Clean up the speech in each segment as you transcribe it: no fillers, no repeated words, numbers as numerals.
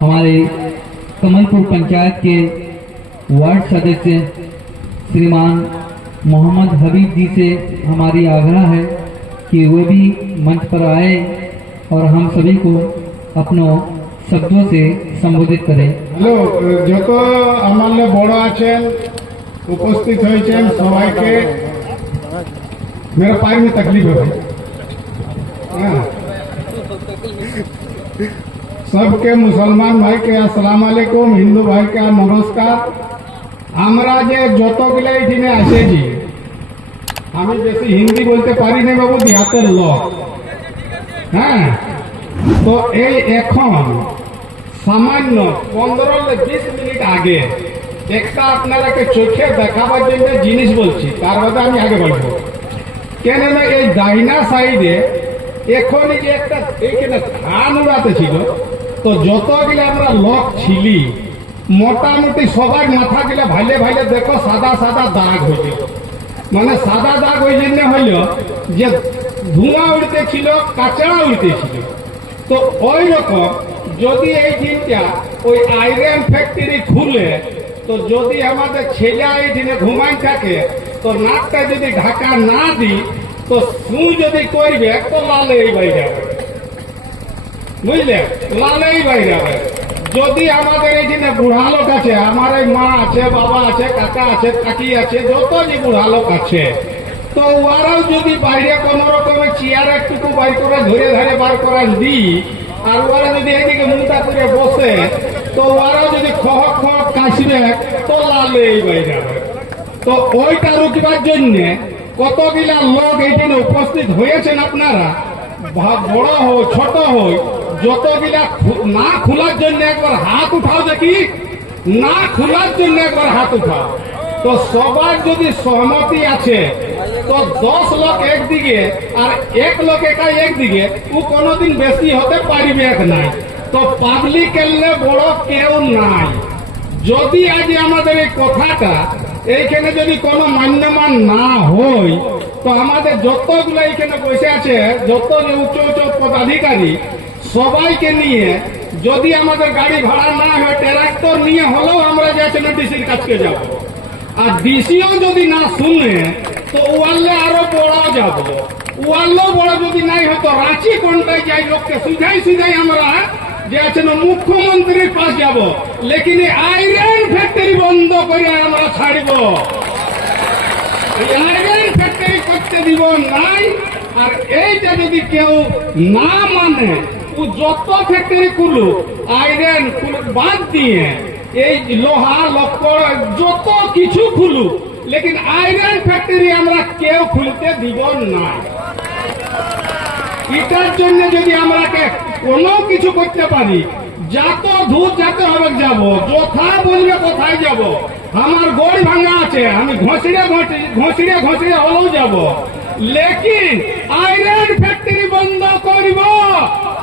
हमारे कमलपुर पंचायत के वार्ड सदस्य श्रीमान मोहम्मद हबीब जी से हमारी आग्रह है कि वे भी मंच पर आए और हम सभी को अपनों शब्दों से संबोधित करें। हेलो जो हमारे बड़ आছেন उपस्थित হয়েছেন সবাইকে मेरा पैर में तकलीफ है सबके मुसलमान भाई के अस्सलाम वालेकुम, हिंदू भाई के नमस्कार। আমরা যে যতগুলো এখানে আসেছি আমি বেশি হিন্দি বলতে পারি না বাবু, হাতের লোক। হ্যাঁ, তো এই এখন সামান্য 15-20 মিনিট আগে একটা আপনারাকে চোখে দেখাবার জন্য জিনিস বলছি, তার মধ্যে আমি আগে বলবো। কেননা এই ডাইনা সাইডে এখন যে একটা এইখানে ধান উড়াতে ছিল, তো যতগুলো আমরা লোক ছিলি মোটামুটি সবার মাথা গুলা ভাইলে ভাইলে দেখো সাদা সাদা দাগ হয়েছে। মানে সাদা দাগ ওই জন্য হইল যে ধোঁয়া উড়তেছিল, কাঁচড়া উড়তেছিল। তো ওই রকম যদি এই দিনটা ওই আয়রন ফ্যাক্টরি খুলে, তো যদি আমাদের ছেলে এই দিনে ঘুমাই থাকে, তো নাকটা যদি ঢাকা না দিই, তো সুই যদি করবে তো লালেই বাইরে যাবে, বুঝলে, লালেই বাইরে যাবে। যদি আমাদের এখানে বুড়া লোক আছে, আমার এই মা আছে, বাবা আছে, কাকা আছে, কাকি আছে, যত যে বুড়া লোক আছে, তো ওরাও যদি বাইরে কোন রকমের চেয়ার একটুকু বাইর করে ধরে ধরে বার করে দিই, আর ওরা যদি এদিকে মুটা করে বসে, তো ওরাও যদি খহ খহ কাশবে তো লালেই বাইরে যাবে। তো ওইটা রুখবার জন্য কতগুলা লোক এখানে উপস্থিত হয়েছেন। আপনারা বড় হোক ছোট হোক, যতগুলা না খোলার জন্য একবার হাত উঠাও দেখি, না খোলার জন্য একবার হাত উঠাও। তো সবার যদি সহমতি আছে, তো 10 লোক একদিকে আর 1 লোক একাই একদিকে, ও কোনোদিন বেশি হতে পারবে এক নাই। তো পাবলিক এলে বড় কেউ নাই। যদি আজ আমাদের এই কথাটা এইখানে যদি কোনো মান্যমান না হয়, তো আমাদের যতগুলো এইখানে বসে আছে, যত উচ্চ উচ্চ পদাধিকারী, সবাইকে নিয়ে যদি আমাদের গাড়ি ভাড়া না হয়, ট্রাক্টর নিয়ে হলেও আমরা যাচ্ছি না ডিসির কাছকে যাব। আর ডিসিও যদি না শুনে, তো ওয়ালে আরো বড় যাব। ওয়ালেও বড় যদি নাই হতো, রাঁচি কোনটায় যাই, লোককে সুঝাই সুঝাই আমরা যে আছে না মুখ্যমন্ত্রীর পাশ যাব। লেকিন আয়রন ফ্যাক্টরি বন্ধ করে আমরা ছাড়ব, আয়রন ফ্যাক্টরি করতে দিব নাই। আর এইটা যদি কেউ না মানে, ও যত ফ্যাক্টরি খুলুক, আয়রন বাদ দিয়ে এই লোহা লক্কর যত কিছু খুলুক, লেকিন আয়রন ফ্যাক্টরি আমরা কেউ খুলতে দিব না। এটার জন্য যদি আমরা কোনো কিছু করতে পারি, যত দূর যেতে হবে যাব, যথা বলবে কোথায় যাব। আমার গোড় ভাঙা আছে, আমি ঘষিড়ে ঘষিড়ে ঘষিড়ে হলেও যাব, লেকিন আয়রন ফ্যাক্টরি বন্ধ করব,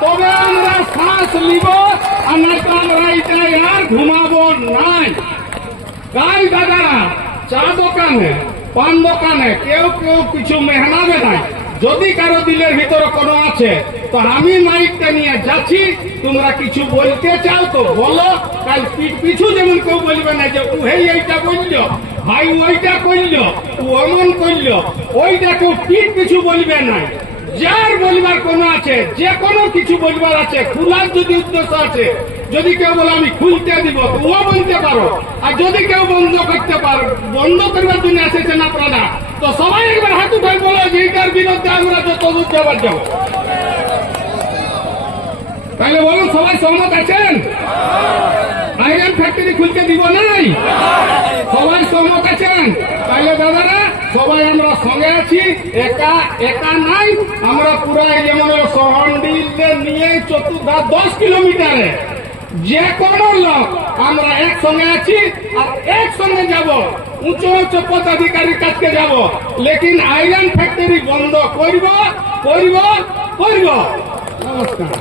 তবে আমরা শ্বাস নিব। আর আমরা এটাই আর ঘুমাবো নাই। তাই দাদা, চা দোকানে, পান দোকানে কেউ কেউ কিছু মেহনাবে নাই। যদি কারো দিলের ভিতরে কোনো আছে, তো আমি মাইকটা নিয়ে যাচ্ছি, তোমরা কিছু বলতে চাও তো বলো। কাল পিছু যেমন কেউ বলবে না যে উহেই এইটা বলল, ভাই ওইটা করল, ও অমন করল, ওইটা কেউ পিঠ পিছু বলবে না। যার বলবার কোনো আছে, যে কোনো কিছু বলবার আছে, খোলার যদি উদ্দেশ্য আছে, যদি কেউ বলে আমি খুলতে দিব, তো ও বলতে পারো। আর যদি কেউ বন্ধ করতে পারো, বন্ধ করবার জন্য এসেছেন আপনারা, তো সবাই একবার হাত উঠাই বলো যে এটার বিরুদ্ধে আমরা যত দূর যাবার যাবো। তাহলে বলুন, সবাই সহমত আছেন? আয়রন ফ্যাক্টরি খুলতে দিব নাই? সবাই সহমত আছেন? তাহলে দাদারা সবাই আমরা সঙ্গে আছি, একা একা নাই। আমরা পুরা যেমন সহন্ডিলে নিয়ে চতুর্থা 10 কিলোমিটারে যে কোনো লোক আমরা একসঙ্গে আছি, আর একসঙ্গে যাব, উচ্চ উচ্চ পদাধিকারীর কাছে যাব। লেকিন আয়রন ফ্যাক্টরি বন্ধ করব করব করব। নমস্কার।